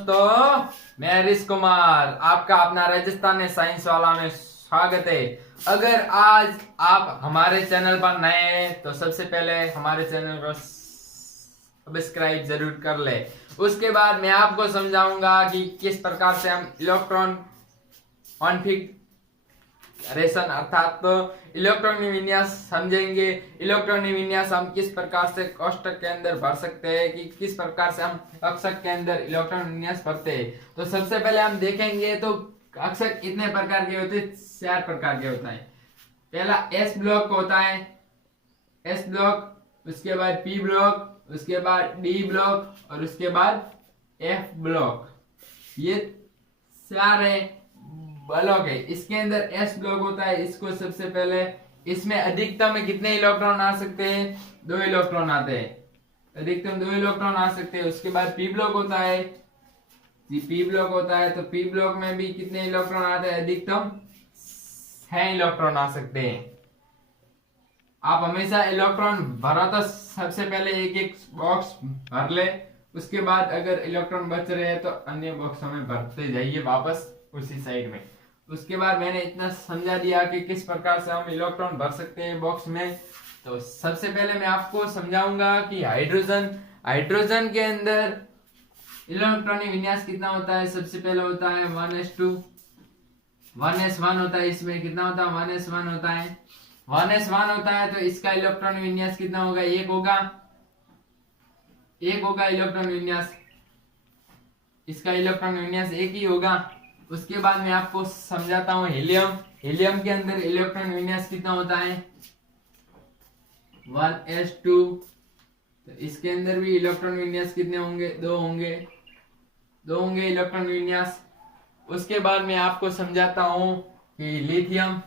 दोस्तों, मैं हरीश कुमार आपका अपना राजस्थान साइंस वाला में स्वागत है। अगर आज आप हमारे चैनल पर नए हैं तो सबसे पहले हमारे चैनल को सब्सक्राइब जरूर कर ले। उसके बाद मैं आपको समझाऊंगा कि किस प्रकार से हम इलेक्ट्रॉन कॉन्फ़िगरेशन अर्थात तो इलेक्ट्रॉनिक विन्यास समझेंगे। इलेक्ट्रॉनिक विन्यास हम किस प्रकार से कोष्टक के अंदर भर सकते हैं कि किस प्रकार से हम कक्षक के अंदर इलेक्ट्रॉन विन्यास भरते हैं। तो सबसे पहले हम देखेंगे तो कक्षक कितने प्रकार के होते हैं? 4 प्रकार के होता है। पहला एस ब्लॉक होता है, एस ब्लॉक, उसके बाद पी ब्लॉक, उसके बाद डी ब्लॉक और उसके बाद एफ ब्लॉक। ये 4 है ब्लॉक है। इसके अंदर एस ब्लॉक होता है। इसको सबसे पहले इसमें अधिकतम में कितने इलेक्ट्रॉन आ सकते हैं? 2 इलेक्ट्रॉन आते हैं, अधिकतम 2 इलेक्ट्रॉन आ सकते हैं। उसके बाद पी ब्लॉक होता है, पी ब्लॉक होता है तो पी ब्लॉक में भी कितने इलेक्ट्रॉन आते हैं? अधिकतम 6 इलेक्ट्रॉन आ सकते हैं। आप हमेशा इलेक्ट्रॉन भरा तो सबसे पहले एक एक बॉक्स भर ले, उसके बाद अगर इलेक्ट्रॉन बच रहे हैं तो अन्य बॉक्स में भरते जाइए वापस उसी साइड में। उसके बाद मैंने इतना समझा दिया कि किस प्रकार से हम इलेक्ट्रॉन भर सकते हैं बॉक्स में। तो सबसे पहले मैं आपको समझाऊंगा कि हाइड्रोजन के अंदर इलेक्ट्रॉनिक विन्यास कितना होता है। सबसे पहले होता है 1s2, 1s1 होता है। इसमें कितना होता है? 1s1 होता है। 1s1 होता है तो इसका इलेक्ट्रॉनिक विन्यास कितना होगा? एक होगा इलेक्ट्रॉन विन्यास, इसका इलेक्ट्रॉन विन्यास एक ही होगा। उसके बाद मैं आपको समझाता हूं हीलियम। हीलियम के अंदर इलेक्ट्रॉन विन्यास कितना होता है? 1s2। तो इसके अंदर भी इलेक्ट्रॉन विन्यास कितने होंगे? 2 होंगे इलेक्ट्रॉन विन्यास। उसके बाद मैं आपको समझाता हूं कि लिथियम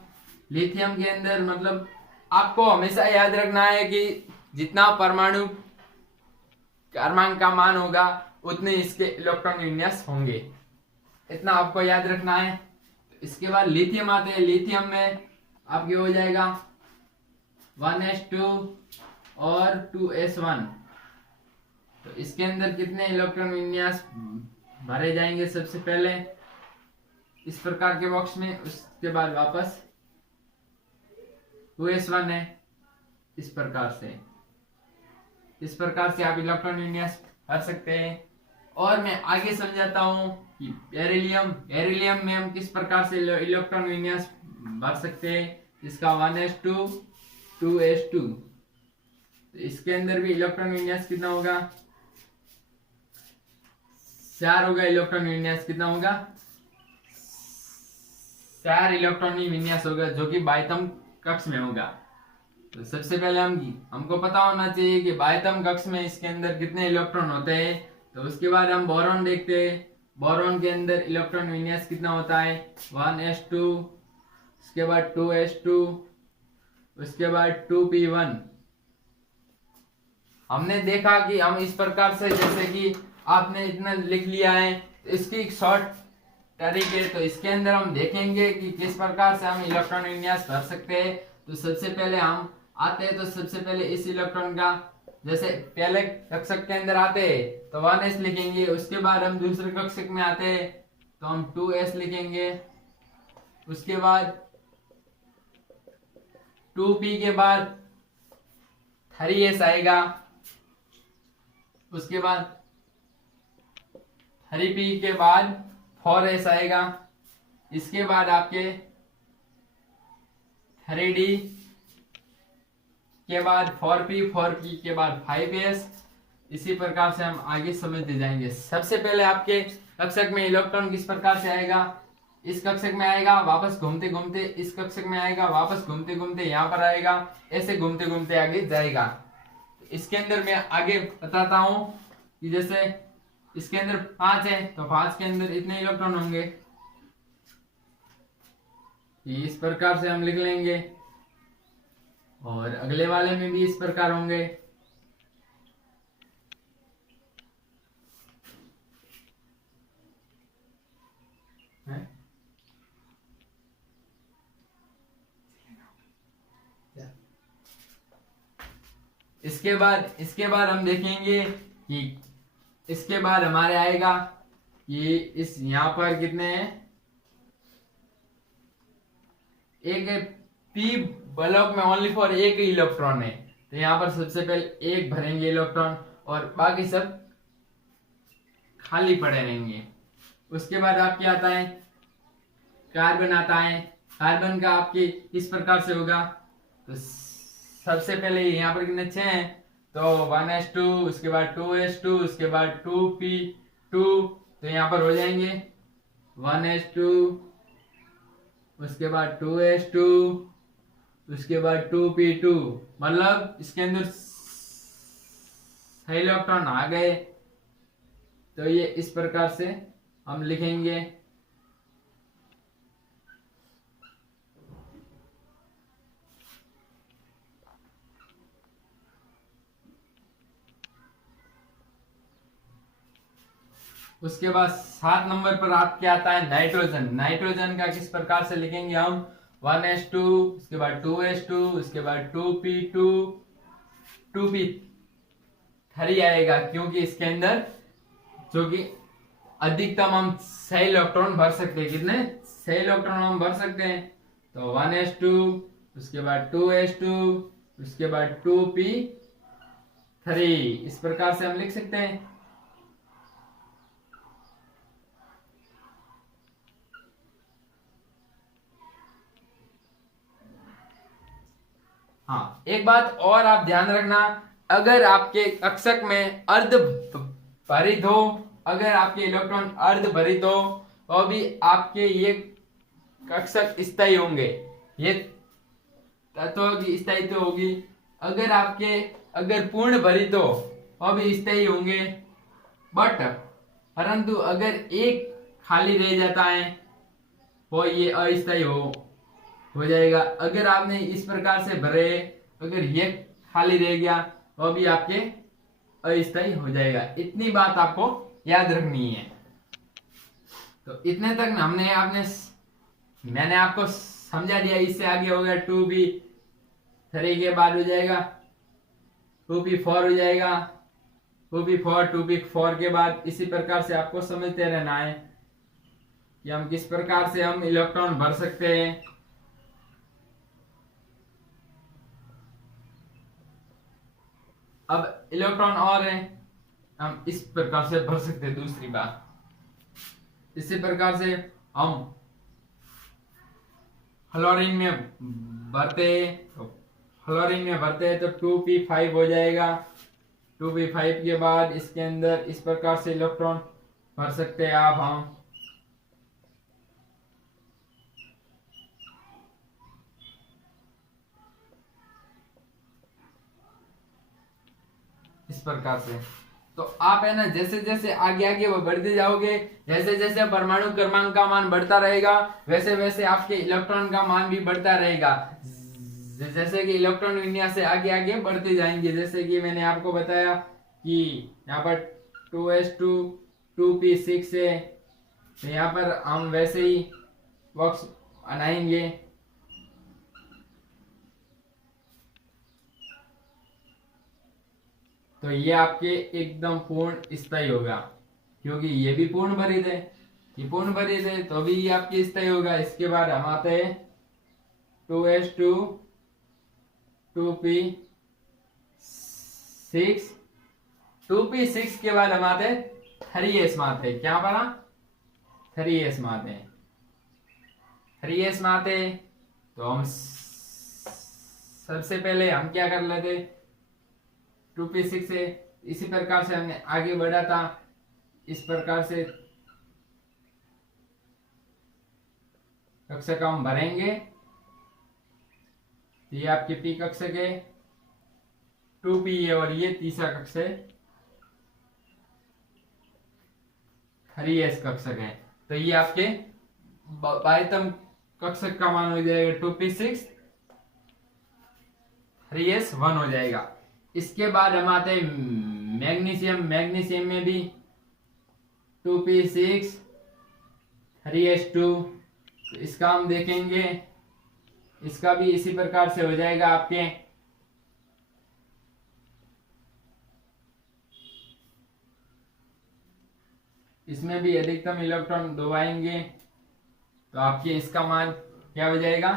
के अंदर मतलब आपको हमेशा याद रखना है कि जितना परमाणु क्रमांक का मान होगा उतने इसके इलेक्ट्रॉन विन्यास होंगे, इतना आपको याद रखना है। इसके बाद लिथियम आते हैं। लिथियम में आपके हो जाएगा 1s2 और 2s1। तो इसके अंदर कितने इलेक्ट्रॉन विन्यास भरे जाएंगे? सबसे पहले इस प्रकार के बॉक्स में, उसके बाद वापस 2s1 है। इस प्रकार से आप इलेक्ट्रॉन विन्यास भर सकते हैं। और मैं आगे समझाता हूं कि बेरिलियम में हम किस प्रकार से इलेक्ट्रॉन विन्यास भर सकते हैं। इसका 1s2 2s2। तो इसके अंदर भी इलेक्ट्रॉन विन्यास कितना होगा? 4 होगा इलेक्ट्रॉन विन्यास। कितना होगा? 4 इलेक्ट्रॉन विन्यास होगा जो कि बाह्यतम कक्ष में होगा। तो सबसे पहले हमको पता होना चाहिए कि बाह्यतम कक्ष में इसके अंदर कितने इलेक्ट्रॉन होते हैं। तो उसके बाद हम बोरॉन देखते हैं। बोरॉन के अंदर इलेक्ट्रॉन विन्यास कितना होता है? 1s2, उसके बाद 2s2, उसके बाद 2p1। हमने देखा कि हम इस प्रकार से, जैसे कि आपने इतना लिख लिया है, तो इसकी एक शॉर्ट तरीके तो इसके अंदर हम देखेंगे कि किस प्रकार से हम इलेक्ट्रॉन विन्यास भर सकते हैं। तो सबसे पहले हम आते हैं तो सबसे पहले इस इलेक्ट्रॉन का, जैसे पहले कक्षक के अंदर आते हैं तो 1s लिखेंगे। उसके बाद हम दूसरे कक्षक में आते हैं तो हम 2s लिखेंगे। उसके बाद 2p के बाद 3s आएगा। उसके बाद 3p के बाद 4s आएगा। इसके बाद आपके 3d के बाद 4p के बाद 5s। इसी प्रकार से हम आगे समझते जाएंगे। सबसे पहले आपके कक्षक में इलेक्ट्रॉन किस प्रकार से आएगा? इस कक्षक में आएगा, वापस घूमते घूमते इस कक्षक में आएगा, वापस घूमते घूमते यहाँ पर आएगा, ऐसे घूमते घूमते आगे जाएगा। इसके अंदर मैं आगे बताता हूं कि जैसे इसके अंदर 5 है तो 5 के अंदर इतने इलेक्ट्रॉन होंगे। इस प्रकार से हम लिख लेंगे। और अगले वाले में भी इस प्रकार होंगे। इसके बाद हम देखेंगे कि इसके बाद हमारे आएगा ये इस यहाँ पर कितने हैं, एक पी ब्लॉक में ओनली फॉर एक ही इलेक्ट्रॉन है, तो यहाँ पर सबसे पहले एक भरेंगे इलेक्ट्रॉन और बाकी सब खाली पड़े रहेंगे। उसके बाद आपके आता है कार्बन आता है। कार्बन का आपके इस प्रकार से होगा, तो सबसे पहले यहाँ पर कितने 6 हैं, तो 1s2, उसके बाद 2s2, उसके बाद 2p2, तो यहाँ पर हो जाएंगे 1s2, उसके बाद 2s2, उसके बाद 2p2, मतलब इसके अंदर सही इलेक्ट्रॉन आ गए। तो ये इस प्रकार से हम लिखेंगे। उसके बाद 7 नंबर पर आपके आता है नाइट्रोजन। नाइट्रोजन का किस प्रकार से लिखेंगे हम, 1s2, उसके बाद 2s2, उसके बाद 2p2, 2p3 आएगा, क्योंकि इसके अंदर जो कि अधिकतम हम 6 इलेक्ट्रॉन भर सकते हैं। कितने 6 इलेक्ट्रॉन हम भर सकते हैं, तो 1s2, उसके बाद 2s2, उसके बाद 2p3, इस प्रकार से हम लिख सकते हैं। हाँ, एक बात और आप ध्यान रखना, अगर आपके कक्षक में अर्ध भरित हो, अगर आपके इलेक्ट्रॉन अर्ध भरित हो, तो भी आपके ये कक्षक स्थायी होंगे, ये तत्वों की स्थायित्व होगी। अगर पूर्ण भरित हो तो भी स्थायी होंगे, बट परंतु अगर एक खाली रह जाता है तो ये अस्थायी हो जाएगा। अगर आपने इस प्रकार से भरे, अगर ये खाली रह गया तो भी आपके अस्थायी हो जाएगा। इतनी बात आपको याद रखनी है। तो इतने तक मैंने आपको समझा दिया। इससे आगे हो गया 2p3 के बाद हो जाएगा 2p4 हो जाएगा, 2p4 के बाद इसी प्रकार से आपको समझते रहना है कि हम किस प्रकार से हम इलेक्ट्रॉन भर सकते हैं। अब इलेक्ट्रॉन और है, हम इस प्रकार से भर सकते हैं। दूसरी बात, इसी प्रकार से हम फ्लोरीन में भरते हैं तो 2p5 हो जाएगा। 2p5 के बाद इसके अंदर इस प्रकार से इलेक्ट्रॉन भर सकते हैं आप हम। इस प्रकार से तो आप है ना, जैसे जैसे आगे आगे वो बढ़ते जाओगे, जैसे जैसे परमाणु क्रमांक का मान बढ़ता रहेगा, वैसे वैसे आपके इलेक्ट्रॉन का मान भी बढ़ता रहेगा। जैसे कि इलेक्ट्रॉन विन्यास से आगे आगे बढ़ते जाएंगे। जैसे कि मैंने आपको बताया कि यहाँ पर 2s2 2p6 है, तो यहाँ पर हम वैसे ही बॉक्स बनाएंगे। तो ये आपके एकदम पूर्ण स्थायी होगा, क्योंकि ये भी पूर्ण भरित है, ये पूर्ण भरित है, तो भी ये आपके स्थायी होगा। इसके बाद हम आते हैं 2s2 2p6 2p6 के बाद हम आते हैं 3s में आते हैं। क्या पढ़ा, 3s में आते हैं। 3s में आते हैं तो हम सबसे पहले हम क्या कर लेते, 2p6 से इसी प्रकार से हमने आगे बढ़ा था। इस प्रकार से कक्षक हम भरेंगे। ये आपके पी कक्षक है, 2p है, और ये तीसरा कक्षक है 3s कक्षक है। तो ये आपके बाह्यतम कक्षक का मान हो जाएगा 2p6 3s1 हो जाएगा। इसके बाद हम आते हैं मैग्नीशियम। मैग्नीशियम में भी 2p6 3s2, तो इसका हम देखेंगे, इसका भी इसी प्रकार से हो जाएगा आपके। इसमें भी अधिकतम इलेक्ट्रॉन दो आएंगे, तो आपके इसका मान क्या हो जाएगा?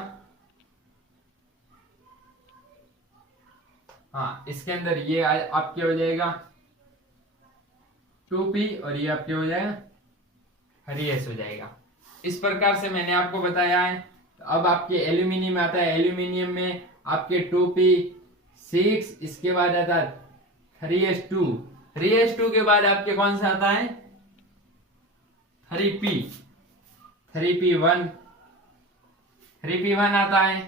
हाँ, इसके अंदर ये आपके हो जाएगा 2p और ये आपके हो जाएगा हरीएस हो जाएगा। इस प्रकार से मैंने आपको बताया है। अब आपके एल्यूमिनियम आता है, एल्यूमिनियम में आपके 2p6, इसके बाद आता है 3s2, 3s2 के बाद आपके कौन सा आता है? 3p, 3p1, 3p1 आता है,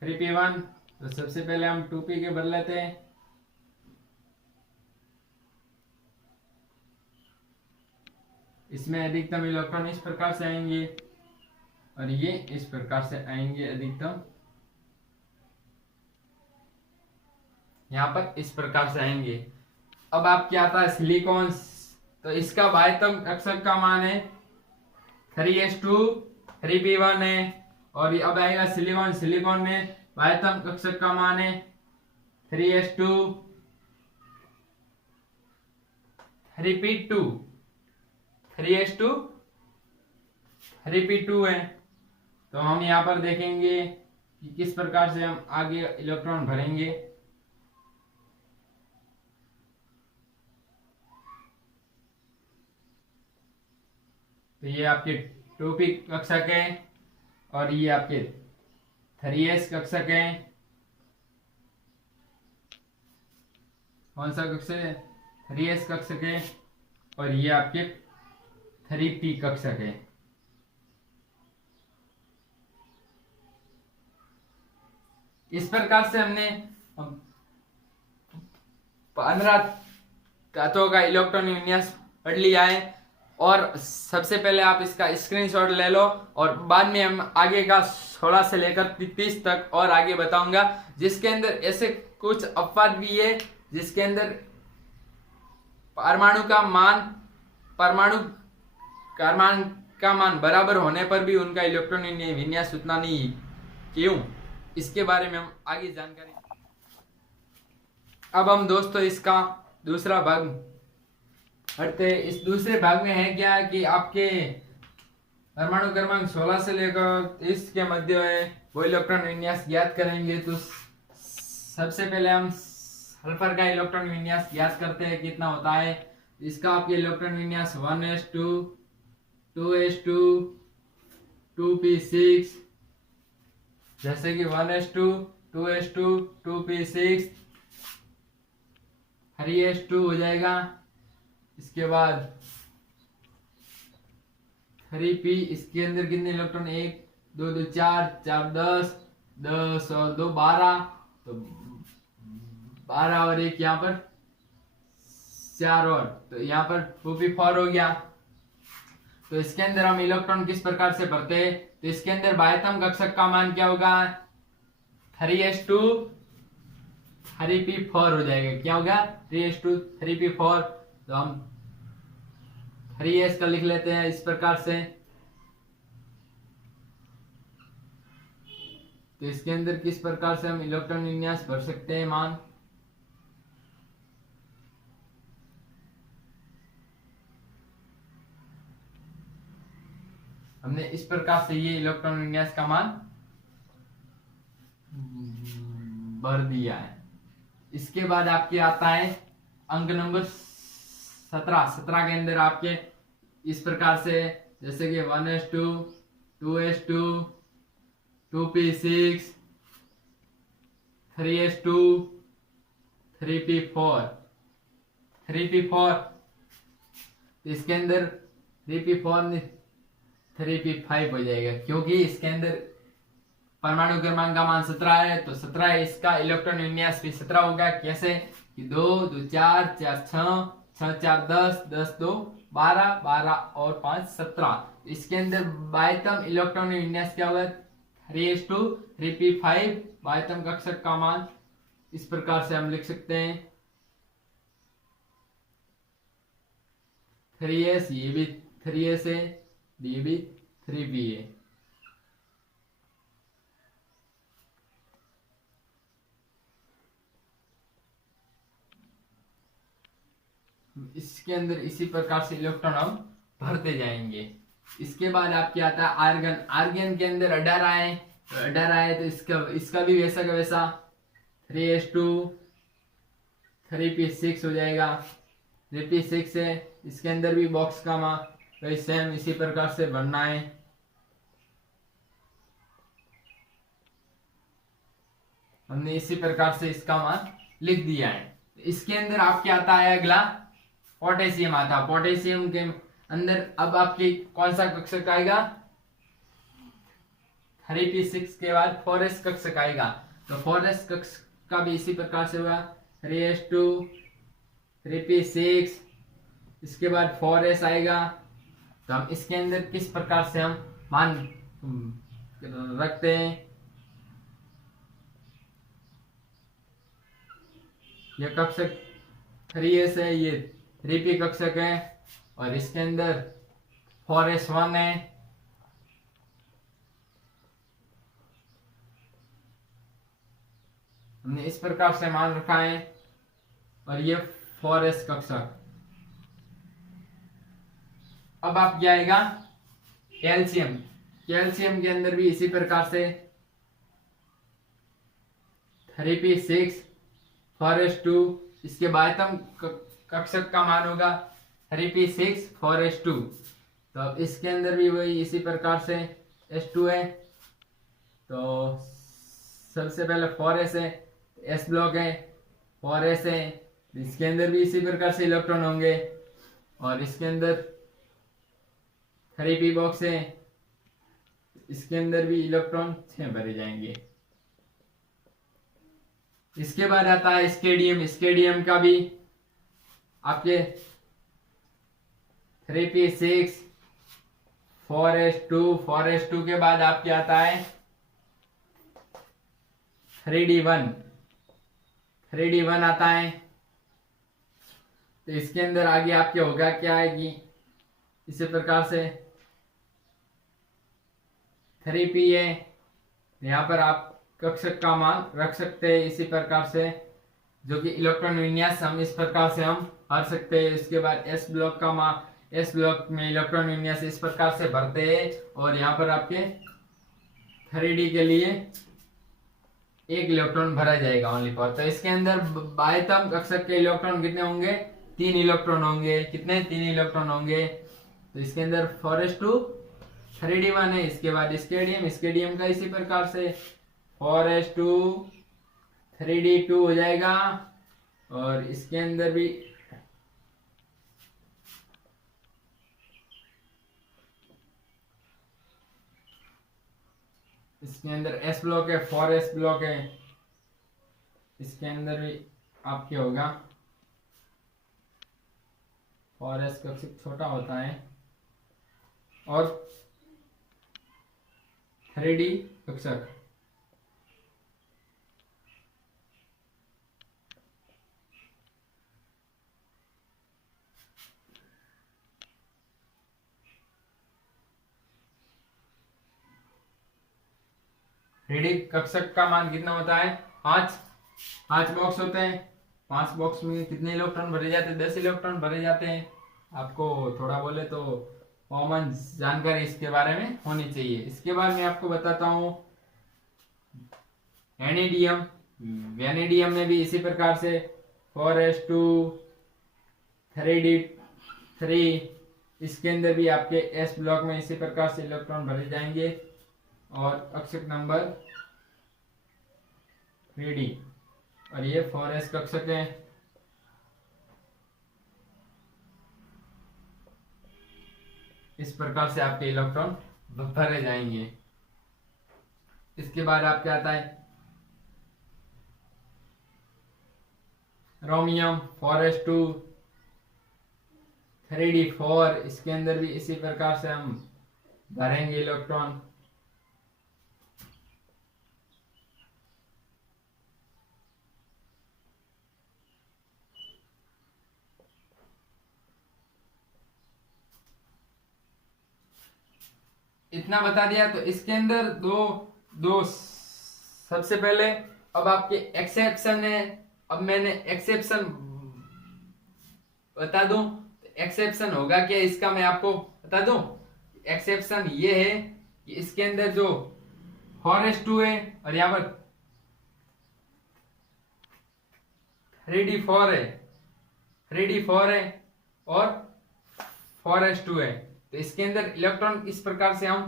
3p1। तो सबसे पहले हम 2p के बदल लेते हैं। इसमें अधिकतम इलेक्ट्रॉन इस प्रकार से आएंगे और ये इस प्रकार से आएंगे अधिकतम, यहां पर इस प्रकार से आएंगे। अब आपके आता है सिलिकॉन, तो इसका बाह्यतम कक्षक का मान है 3s2, 3p1 है। और ये अब आएगा सिलिकॉन, सिलिकॉन में बाह्यतम कक्षक का मान है 3s2, 3p2, 3s2, 3p2 है। तो हम यहाँ पर देखेंगे कि किस प्रकार से हम आगे इलेक्ट्रॉन भरेंगे। तो ये आपके 2p कक्षक है और ये आपके 3s कक्षक है। कौन सा कक्षक है? 3s कक्षक है। और ये आपके 3p कक्षक है। इस प्रकार से हमने 15 तत्वों का इलेक्ट्रॉन विन्यास पढ़ लिया है। और सबसे पहले आप इसका स्क्रीनशॉट ले लो और बाद में हम आगे का 16 से लेकर 30 तक और आगे बताऊंगा, जिसके अंदर ऐसे कुछ अपवाद भी है जिसके अंदर परमाणु का मान बराबर होने पर भी उनका इलेक्ट्रॉन विन्यास उतना नहीं। क्यों? इसके बारे में हम आगे जानकारी। अब हम दोस्तों इसका दूसरा भाग पढ़ते हैं। इस दूसरे भाग में है क्या कि आपके परमाणु क्रमांक 16 से लेकर 30 के मध्य है वो इलेक्ट्रॉन विन्यास ज्ञात करेंगे। तो सबसे पहले हम सल्फर का इलेक्ट्रॉन विन्यास ज्ञात करते हैं, कितना होता है। इसका आपके इलेक्ट्रॉन विन्यास 1s2, 2s2, 2p6, जैसे कि 1s2, 2s2, 2p6, 3s2 हो जाएगा। इसके बाद 3p, इसके अंदर कितने इलेक्ट्रॉन? 1 2 2 4 4 10 10 और 2 12, तो 12 और 1 यहाँ पर 4 और, तो यहाँ पर 2p4 हो गया। तो इसके अंदर हम इलेक्ट्रॉन किस प्रकार से भरते हैं? तो इसके अंदर बाह्यतम कक्षक का मान क्या होगा? 3s2, 3p4 हो जाएगा। क्या होगा? 3s2, 3p4। तो हम 3s का लिख लेते हैं इस प्रकार से। तो इसके अंदर किस प्रकार से हम इलेक्ट्रॉन विन्यास भर सकते हैं मान। हमने इस प्रकार से ये इलेक्ट्रॉन विन्यास का मान भर दिया है। इसके बाद आपके आता है अंक नंबर 17। 17 के अंदर आपके इस प्रकार से, जैसे कि 1s2, 2s2, 2p6, 3s2, 3p4, 3p4। इसके अंदर 3p4 नहीं 3p5 हो जाएगा, क्योंकि इसके अंदर परमाणु क्रमांक का मान 17 है। तो 17 है, इसका इलेक्ट्रॉन विन्यास भी 17 होगा। कैसे कि 2 2 4 4 6 6 4 10 10 2 12 12 और 5 17। इसके अंदर बाह्यतम इलेक्ट्रॉन विन्यास क्या होगा? 3s2, 3p5। बाह्यतम कक्षक का मान इस प्रकार से हम लिख सकते हैं 3s, ये भी 3s है, ये भी 3p है। इसके अंदर इसी प्रकार से इलेक्ट्रॉन हम भरते जाएंगे। इसके बाद आपके आता है आर्गन। आर्गन के अंदर 18 आए, 18 आए तो इसका भी वैसा का वैसा 3s2 3p6 हो जाएगा। 3p6 है, इसके अंदर भी बॉक्स का मान वही सेम इसी प्रकार से भरना है। हमने इसी प्रकार से इसका मान लिख दिया है। इसके अंदर आपके आता है अगला पोटेशियम आता है। पोटेशियम के अंदर अब आपके कौन सा कक्षक आएगा? 3p6 के बाद 4s कक्षक आएगा। तो 4s कक्षक का भी इसी प्रकार से होगा 3s2 3p6, इसके बाद 4s आएगा। तो हम इसके अंदर किस प्रकार से हम मान रखते हैं? यह कक्षक 3s है, ये 3p कक्षक है और इसके अंदर 4s1 है। हमने इस प्रकार से मान रखा है और ये 4s कक्षक। अब आप क्या आएगा? कैल्शियम। कैल्शियम के अंदर भी इसी प्रकार से 3p6 4s2, इसके बाद हम कक्षक का मान होगा 3p6 4s2। तो अब इसके अंदर भी वही इसी प्रकार से s2 है। तो सबसे पहले 4s है, s ब्लॉक है, 4s है, इसके अंदर भी इसी प्रकार से इलेक्ट्रॉन होंगे और इसके अंदर 3p बॉक्स है, इसके अंदर भी इलेक्ट्रॉन 6 भरे जाएंगे। इसके बाद आता है स्केडियम। स्केडियम का भी आपके 3p6 4s2, 4s2 के बाद आपके आता है 3d1। 3d1 आता है। तो इसके अंदर आगे आपके होगा क्या है कि इसी प्रकार से 3p है, यहाँ पर आप कक्षक का मान रख सकते हैं इसी प्रकार से, जो कि इलेक्ट्रॉन विन्यास हम इस प्रकार से हम भर सकते हैं। इसके बाद एस ब्लॉक का मान, एस ब्लॉक में इलेक्ट्रॉन विन्यास इस प्रकार से भरते हैं और यहाँ पर आपके 3d के लिए 1 इलेक्ट्रॉन भरा जाएगा ओनली फॉर। तो इसके अंदर बाह्यतम कक्षक के इलेक्ट्रॉन कितने होंगे? 3 इलेक्ट्रॉन होंगे। कितने? 3 इलेक्ट्रॉन होंगे। तो इसके अंदर 4s2 3d1 है। इसके बाद स्केडियम। स्केडियम का इसी प्रकार से 4s2 3d2 हो जाएगा और इसके अंदर भी इसके अंदर s ब्लॉक है, 4s ब्लॉक है, इसके अंदर भी आपके होगा 4s कक्षक छोटा होता है और 3d कक्षक। रेडी कक्षक का मान कितना होता है? 5 बॉक्स होते हैं। 5 बॉक्स में कितने इलेक्ट्रॉन भरे जाते हैं? 10 इलेक्ट्रॉन भरे जाते हैं। आपको थोड़ा बोले तो कॉमन जानकारी इसके बारे में होनी चाहिए। इसके बाद मैं आपको बताता हूँ वेनेडियम। वेनेडियम में भी इसी प्रकार से 4s2 3d3, इसके अंदर भी आपके s ब्लॉक में इसी प्रकार से इलेक्ट्रॉन भरे जाएंगे और कक्षक नंबर 3d और ये 4s कक्षक है। इस प्रकार से आपके इलेक्ट्रॉन भरे जाएंगे। इसके बाद आपके आता है रोमियम 4s2 3d4, इसके अंदर भी इसी प्रकार से हम भरेंगे इलेक्ट्रॉन। इतना बता दिया। तो इसके अंदर दो सबसे पहले अब आपके एक्सेप्शन है। अब मैंने एक्सेप्शन बता दूं, एक्सेप्शन होगा क्या इसका मैं आपको बता दूं। एक्सेप्शन ये है कि इसके अंदर जो 4s2 है और यहाँ पर 3d4 है, 3d4 है और 4s2 है, तो इसके अंदर इलेक्ट्रॉन इस प्रकार से हम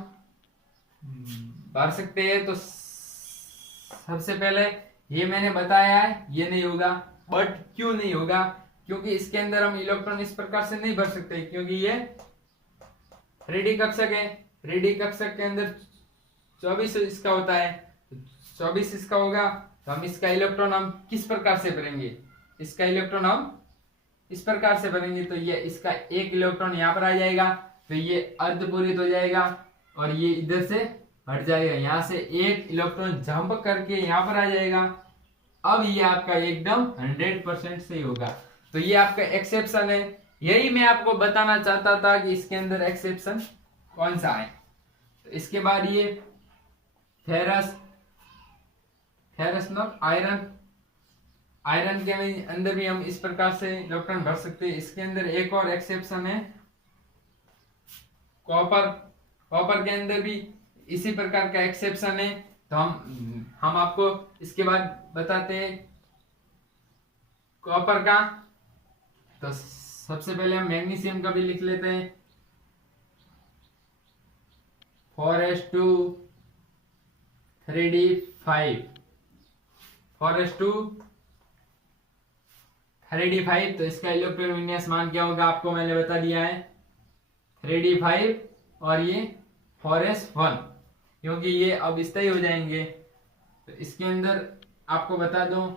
भर सकते हैं। तो सबसे पहले ये मैंने बताया है ये नहीं होगा, बट क्यों नहीं होगा, क्योंकि इसके अंदर हम इलेक्ट्रॉन इस प्रकार से नहीं भर सकते, क्योंकि ये 3D कक्षक है। 3D कक्षक के अंदर 24 इसका होता है, 24 इसका होगा, तो हम इसका इलेक्ट्रॉन हम किस प्रकार से भरेंगे, इसका इलेक्ट्रॉन हम इस प्रकार से भरेंगे। तो ये इसका एक इलेक्ट्रॉन यहाँ पर आ जाएगा, तो ये अर्धपूरित हो जाएगा और ये इधर से हट जाएगा, यहाँ से एक इलेक्ट्रॉन जंप करके यहाँ पर आ जाएगा। अब ये आपका एकदम 100% सही होगा। तो ये आपका एक्सेप्शन है, यही मैं आपको बताना चाहता था कि इसके अंदर एक्सेप्शन कौन सा है। तो इसके बाद ये फेरस नॉट आयरन, आयरन के अंदर भी हम इस प्रकार से इलेक्ट्रॉन भर सकते हैं। इसके अंदर एक और एक्सेप्शन है कॉपर, कॉपर के अंदर भी इसी प्रकार का एक्सेप्शन है। तो हम आपको इसके बाद बताते हैं कॉपर का। तो सबसे पहले हम मैग्नीशियम का भी लिख लेते हैं, 4s2 3d5, 4s2 3d5। तो इसका इलेक्ट्रॉन विन्यास मान क्या होगा आपको मैंने बता दिया है, 3d5 और ये 4s1, क्योंकि ये अब स्थायी हो जाएंगे। तो इसके अंदर आपको बता दूं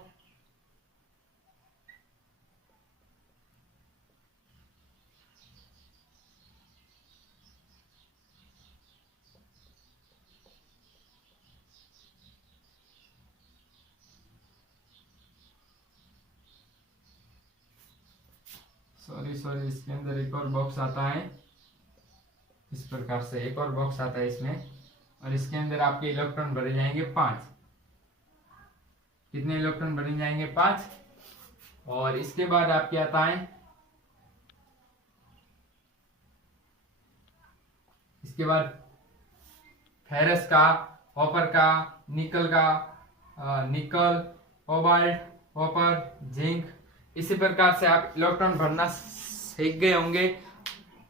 सॉरी इसके अंदर एक और बॉक्स आता है, इस प्रकार से एक और बॉक्स आता है इसमें, और इसके अंदर आपके इलेक्ट्रॉन भरे जाएंगे 5। कितने इलेक्ट्रॉन भरे जाएंगे 5। और इसके बाद आपके आता है, इसके बाद फेरस का, कॉपर का, निकल का, निकल, कोबाल्ट, कॉपर, जिंक, इसी प्रकार से आप इलेक्ट्रॉन भरना सीख गए होंगे।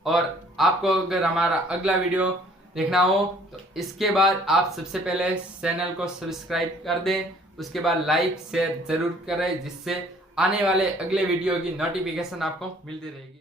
और आपको अगर हमारा अगला वीडियो देखना हो तो इसके बाद आप सबसे पहले चैनल को सब्सक्राइब कर दें, उसके बाद लाइक शेयर जरूर करें, जिससे आने वाले अगले वीडियो की नोटिफिकेशन आपको मिलती रहेगी।